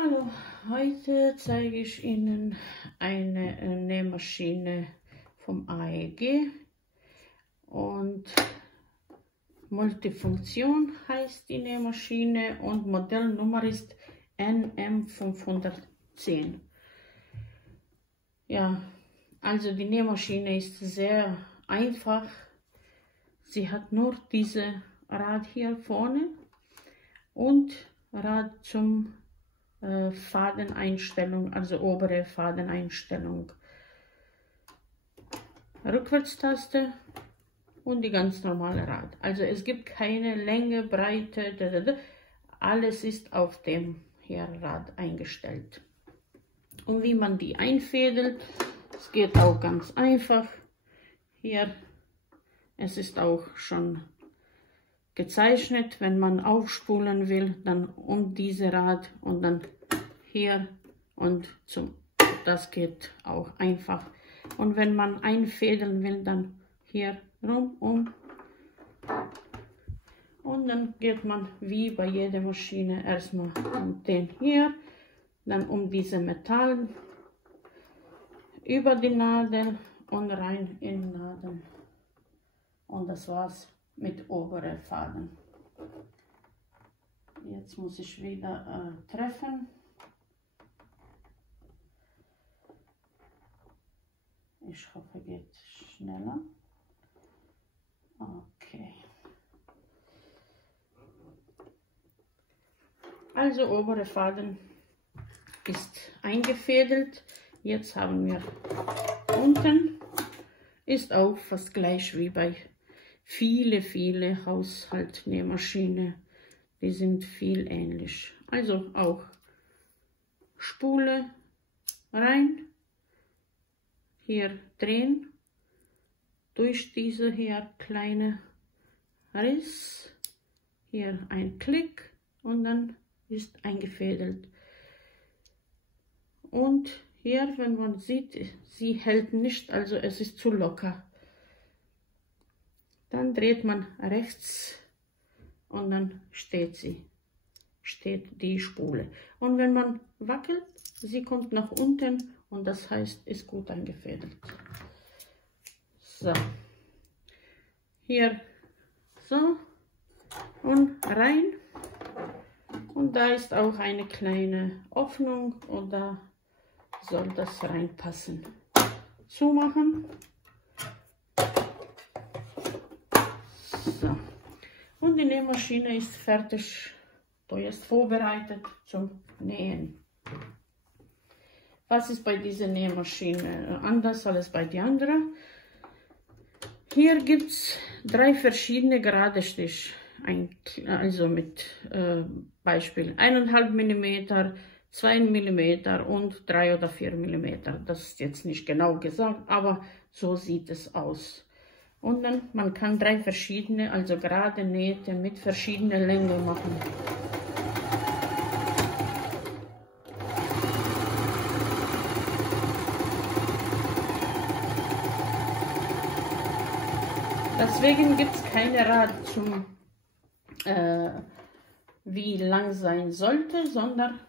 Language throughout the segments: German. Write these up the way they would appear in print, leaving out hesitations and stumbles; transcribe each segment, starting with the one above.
Hallo, heute zeige ich Ihnen eine Nähmaschine vom AEG und Multifunktion heißt die Nähmaschine und Modellnummer ist NM510. Ja, also die Nähmaschine ist sehr einfach. Sie hat nur diese Rad hier vorne und Rad zum Fadeneinstellung, also obere Fadeneinstellung, Rückwärtstaste und die ganz normale Rad. Also es gibt keine Länge, Breite, alles ist auf dem hier Rad eingestellt. Und wie man die einfädelt, es geht auch ganz einfach. Hier, es ist auch schon gezeichnet, wenn man aufspulen will, dann um diese Rad und dann hier und das geht auch einfach. Und wenn man einfädeln will, dann hier rum und dann geht man wie bei jeder Maschine erstmal um den hier, dann um diese Metall über die Nadel und rein in die Nadel und das war's mit oberen Faden. Jetzt muss ich wieder treffen. Ich hoffe, geht schneller. Okay. Also obere Faden ist eingefädelt. Jetzt haben wir unten, ist auch fast gleich wie bei viele Haushaltsnähmaschinen, die sind viel ähnlich. Also auch Spule rein, hier drehen, durch diese hier kleine Riss, hier ein Klick und dann ist eingefädelt. Und hier, wenn man sieht, sie hält nicht, also es ist zu locker. Dann dreht man rechts und dann steht die Spule. Und wenn man wackelt, sie kommt nach unten und das heißt, ist gut eingefädelt. So, hier so und rein. Und da ist auch eine kleine Öffnung und da soll das reinpassen. Zumachen. So. Und die Nähmaschine ist fertig, ist vorbereitet zum Nähen. Was ist bei dieser Nähmaschine anders als bei den anderen? Hier gibt es 3 verschiedene gerade Stich, also mit Beispiel 1,5 mm, 2 mm und 3 oder 4 mm. Das ist jetzt nicht genau gesagt, aber so sieht es aus. Und dann, man kann 3 verschiedene, also gerade Nähte mit verschiedenen Längen machen. Deswegen gibt es keine Rat zum, wie lang sein sollte, sondern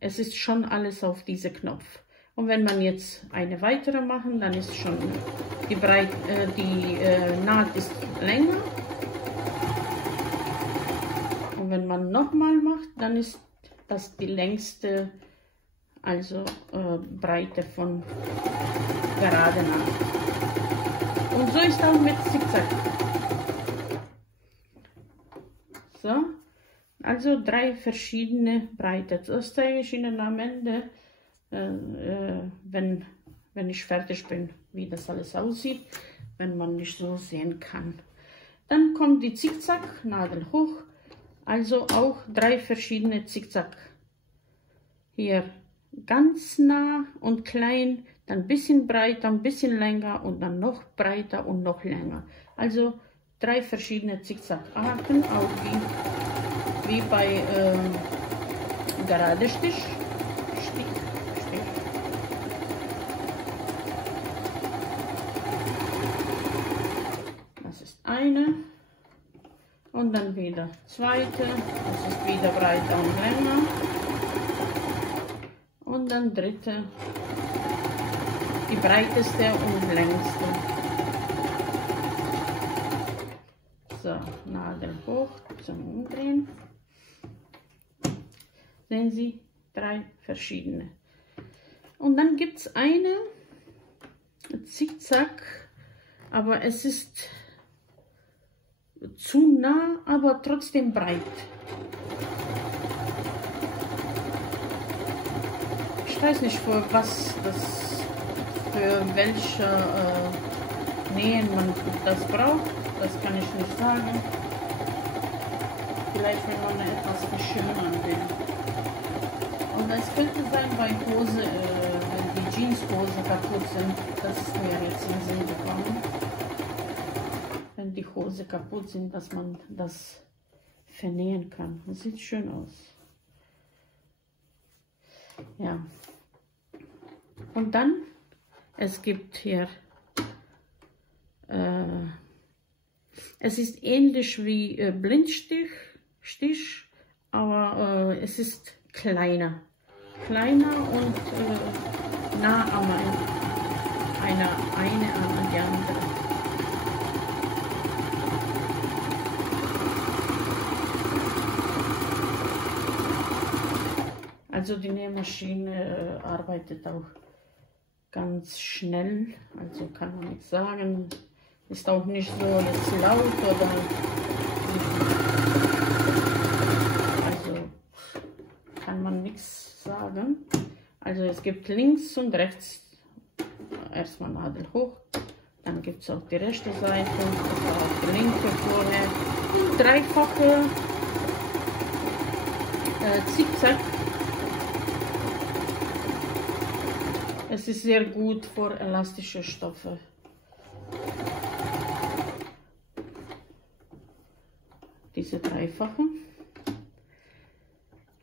es ist schon alles auf diese Knopf. Und wenn man jetzt eine weitere machen, dann ist schon die Naht ist länger. Und wenn man nochmal macht, dann ist das die längste, also Breite von gerade Naht. Und so ist auch mit Zickzack. So, also 3 verschiedene Breite. Das zeige ich Ihnen am Ende. Wenn ich fertig bin, wie das alles aussieht, wenn man nicht so sehen kann. Dann kommt die Zickzack-Nadel hoch, also auch 3 verschiedene Zickzack. Hier ganz nah und klein, dann ein bisschen breiter, ein bisschen länger und dann noch breiter und noch länger. Also 3 verschiedene Zickzackarten, auch wie bei gerade Stich. Das ist eine Und dann wieder zweite, das ist wieder breiter und länger. Und dann dritte, die breiteste und längste. So, Nadel hoch zum Umdrehen. Sehen Sie, 3 verschiedene. Und dann gibt es eine Zickzack, aber es ist zu nah, aber trotzdem breit. Ich weiß nicht, für was das, für welche Nähen man das braucht, das kann ich nicht sagen. Vielleicht, wenn man etwas verschönern will. Und es könnte sein bei Hose, wenn die Jeanshose kaputt sind, das ist mir jetzt in den Sinn gekommen. Wenn die Hose kaputt sind, dass man das vernähen kann. Das sieht schön aus. Ja. Und dann, es gibt hier, es ist ähnlich wie Blindstich, aber es ist kleiner und nah an eine an die andere. Also die Nähmaschine arbeitet auch ganz schnell, also kann man nicht sagen, ist auch nicht so jetzt laut oder also kann man nichts sagen. Also es gibt links und rechts erstmal Nadel hoch, dann gibt es auch die rechte Seite, auch die linke vorher, und dreifache Zickzack. Es ist sehr gut für elastische Stoffe. Diese dreifache.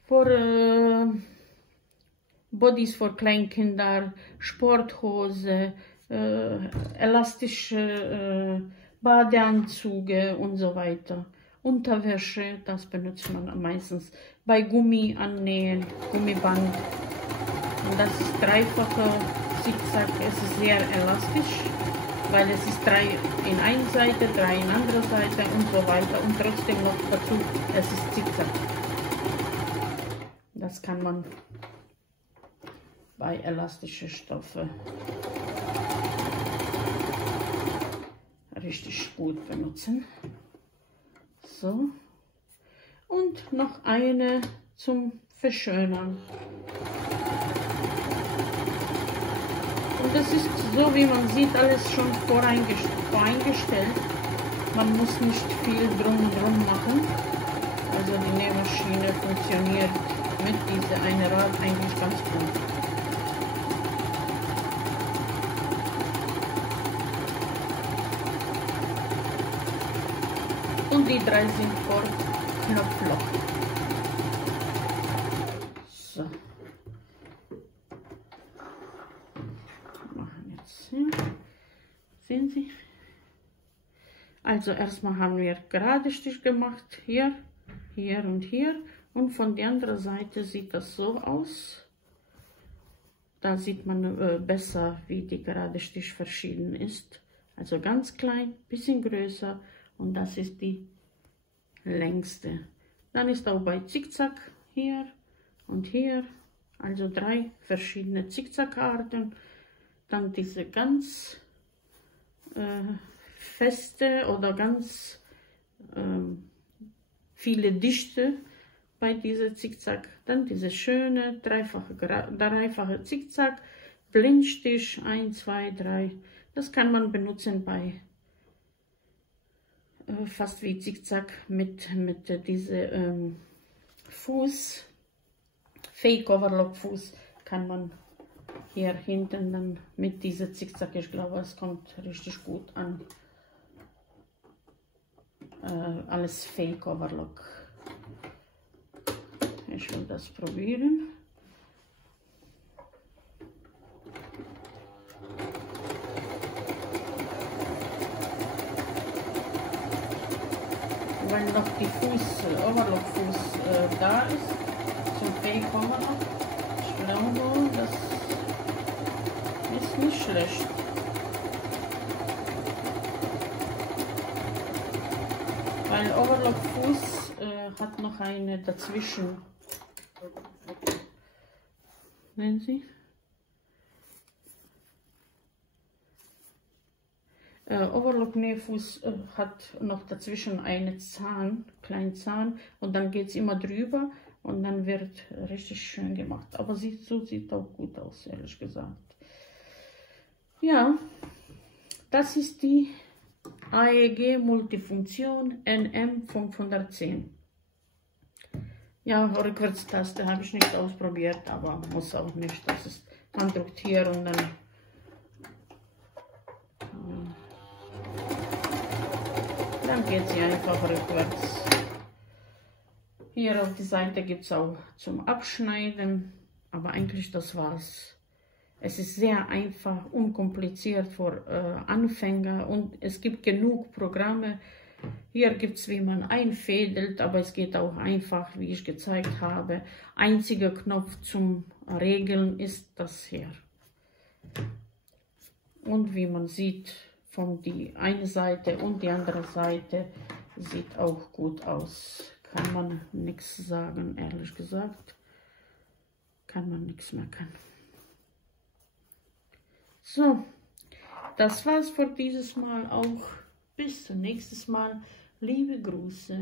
Für Bodies für Kleinkinder, Sporthose, elastische Badeanzüge und so weiter. Unterwäsche, das benutzt man meistens bei Gummi annähen, Gummiband. Und das ist dreifache Zickzack, es ist sehr elastisch, weil es ist 3 in einer Seite, 3 in andere Seite und so weiter und trotzdem noch dazu, es ist Zickzack. Das kann man bei elastischen Stoffen richtig gut benutzen. So, und noch eine zum Verschönern. Und das ist so, wie man sieht, alles schon voreingestellt. Man muss nicht viel drum machen. Also die Nähmaschine funktioniert mit diesem eine Rad eigentlich ganz gut. Und die 3 sind vor Knopfloch. So. Machen jetzt hier. Sehen Sie? Also erstmal haben wir gerade Stich gemacht. Hier, hier und hier. Und von der anderen Seite sieht das so aus. Da sieht man besser, wie die gerade Stich verschieden ist. Also ganz klein, bisschen größer. Und das ist die längste. Dann ist auch bei Zickzack hier und hier, also 3 verschiedene Zickzackarten. Dann diese ganz feste oder ganz viele Dichte bei dieser Zickzack. Dann diese schöne dreifache Zickzack, Blindstich 1, 2, 3. Das kann man benutzen bei fast wie Zickzack mit diese Fuß, Fake Overlock Fuß kann man hier hinten dann mit dieser Zickzack, ich glaube es kommt richtig gut an. Alles Fake Overlock. Ich will das probieren. weil noch die Overlockfuß da ist. Zum P kommen wir noch. Ich glaube, das ist nicht schlecht. Weil Overlockfuß hat noch eine dazwischen. Sehen Sie? Overlock-Nähfuß hat noch dazwischen einen Zahn, kleinen Zahn, und dann geht es immer drüber und dann wird richtig schön gemacht. Aber so sieht auch gut aus, ehrlich gesagt. Ja, das ist die AEG Multifunktion NM 510. Ja, Rückwärtstaste habe ich nicht ausprobiert, aber muss auch nicht. Das ist, man drückt hier und dann geht sie einfach rückwärts. Hier auf die Seite gibt es auch zum Abschneiden, aber eigentlich das war's. Es ist sehr einfach, unkompliziert für Anfänger und es gibt genug Programme. Hier gibt es, wie man einfädelt, aber es geht auch einfach, wie ich gezeigt habe. Einziger Knopf zum Regeln ist das hier. Und wie man sieht, von die eine Seite und die andere Seite sieht auch gut aus. Kann man nichts sagen, ehrlich gesagt. Kann man nichts meckern. So, das war's für dieses Mal auch. Bis zum nächsten Mal. Liebe Grüße.